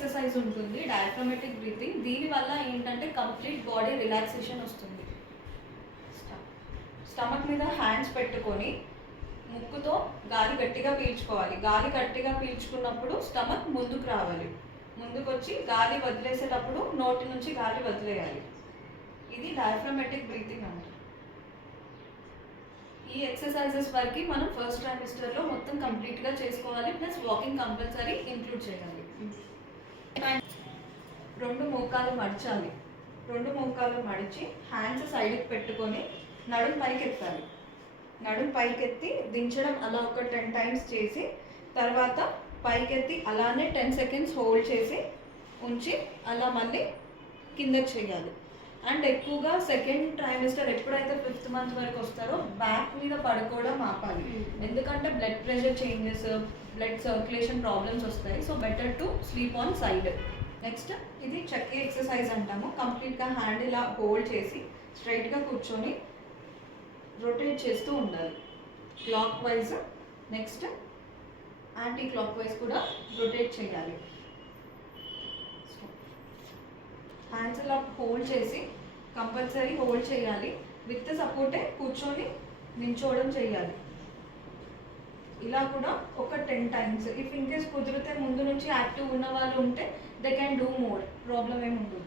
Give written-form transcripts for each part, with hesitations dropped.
Exercise ఉంటుంది diaphragmatic breathing. దీనివల్ల ఏంటంటే కంప్లీట్ బాడీ రిలాక్సేషన్ వస్తుంది. స్టమక్ మీద హ్యాండ్స్ పెట్టుకొని ముక్కుతో గాలి గట్టిగా పీల్చుకోవాలి. గాలి గట్టిగా పీల్చుకున్నప్పుడు స్టమక్ ముందుకు రావాలి. ముందుకు వచ్చి గాలి వదిలేసేటప్పుడు నోటి నుంచి గాలి వదిలేయాలి. ఇది డయాఫ్రమాటిక్ బ్రీతింగ్ అంటారు. ఈ ఎక్సర్సైజెస్ వరకు మనం ఫస్ట్ ట్రైమిస్టర్లో మొత్తం కంప్లీట్గా చేసుకోవాలి. ప్లస్ వాకింగ్ కంపల్సరీ ఇంక్లూడ్ చేయాలి. రెండు మోకాలు మడిచాలి. రెండు మోకాలు మడిచి హ్యాండ్స్ సైడ్కి పెట్టుకొని నడుం పైకి ఎత్తాలి. నడుం పైకెత్తి దించడం అలా ఒక 10 టైమ్స్ చేసి తర్వాత పైకెత్తి అలానే 10 సెకండ్స్ హోల్డ్ చేసి ఉంచి అలా మళ్ళీ కిందకి చేయాలి. అండ్ ఎక్కువగా సెకండ్ ట్రైమిస్టర్ ఎప్పుడైతే 5th మంత్ వరకు వస్తారో బ్యాక్ మీద పడుకోవడం ఆపాలి. ఎందుకంటే blood pressure changes, blood circulation problems వస్తాయి. So better to sleep on side. Next ఇది చక్కీ ఎక్సర్సైజ్ అంటాము. కంప్లీట్గా హ్యాండ్ ఇలా హోల్డ్ చేసి స్ట్రైట్గా కూర్చొని రొటేట్ చేస్తూ ఉండాలి. Clock wise, next anti clock wise కూడా రొటేట్ చేయాలి. హ్యాండ్స్ ఇలా హోల్డ్ చేసి కంపల్సరీ హోల్డ్ చేయాలి. విత్ సపోర్టే కూర్చొని నించోవడం చేయాలి. ఇలా కూడా ఒక 10 టైమ్స్. ఇఫ్ ఇన్ కేస్ కుదిరితే ముందు నుంచి యాక్టివ్ ఉన్న వాళ్ళు ఉంటే they can do more, problem ఏమి ఉండదు.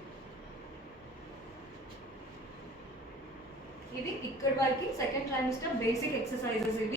ఇది ఇక్కడి వరకు సెకండ్ ట్రైమిస్టర్ బేసిక్ ఎక్సర్సైజెస్ ఇవి.